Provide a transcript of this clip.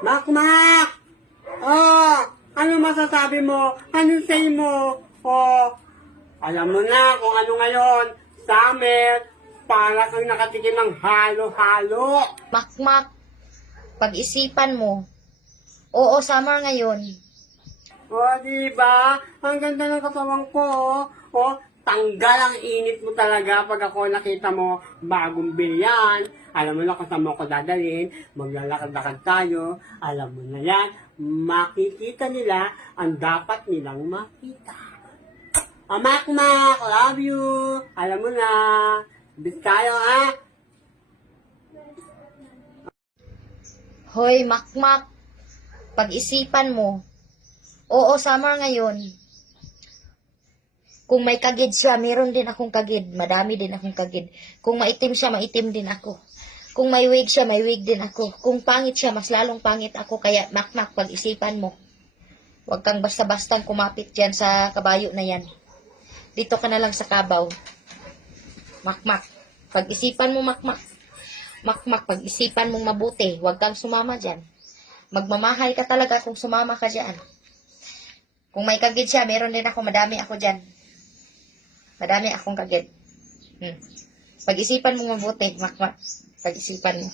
Makmak! Oh, ano masasabi mo? Ano say mo? Oh, alam mo na kung ano ngayon. Summer, para kang nakatikim ng halo-halo. Makmak, pag-isipan mo. Oo, summer ngayon. Oh, diba? Ang ganda ng katawan ko, oh. Oh, tanggal ang init mo talaga pag ako nakita mo bagong bilyan. Alam mo na kung saan mo ko dadalhin. Maglalakad-lakad tayo. Alam mo na yan. Makikita nila ang dapat nilang makita. Makmak, love you. Alam mo na. Bis tayo, ha? Hoy, Makmak, pag-isipan mo. Oo, summer ngayon. Kung may kagid siya, meron din akong kagid. Madami din akong kagid. Kung maitim siya, maitim din ako. Kung may wig siya, may wig din ako. Kung pangit siya, mas lalong pangit ako. Kaya, Makmak, pag-isipan mo. Huwag kang basta-bastang kumapit dyan sa kabayo na yan. Dito ka na lang sa kabaw. Makmak, pag-isipan mo, Makmak. Makmak, pag-isipan mong mabuti. Huwag kang sumama dyan. Magmamahal ka talaga kung sumama ka dyan. Kung may kagid siya, meron din ako. Madami ako dyan. Madami akong kagid. Pag-isipan mo mabuti, Makmak. Pag-isipan mo.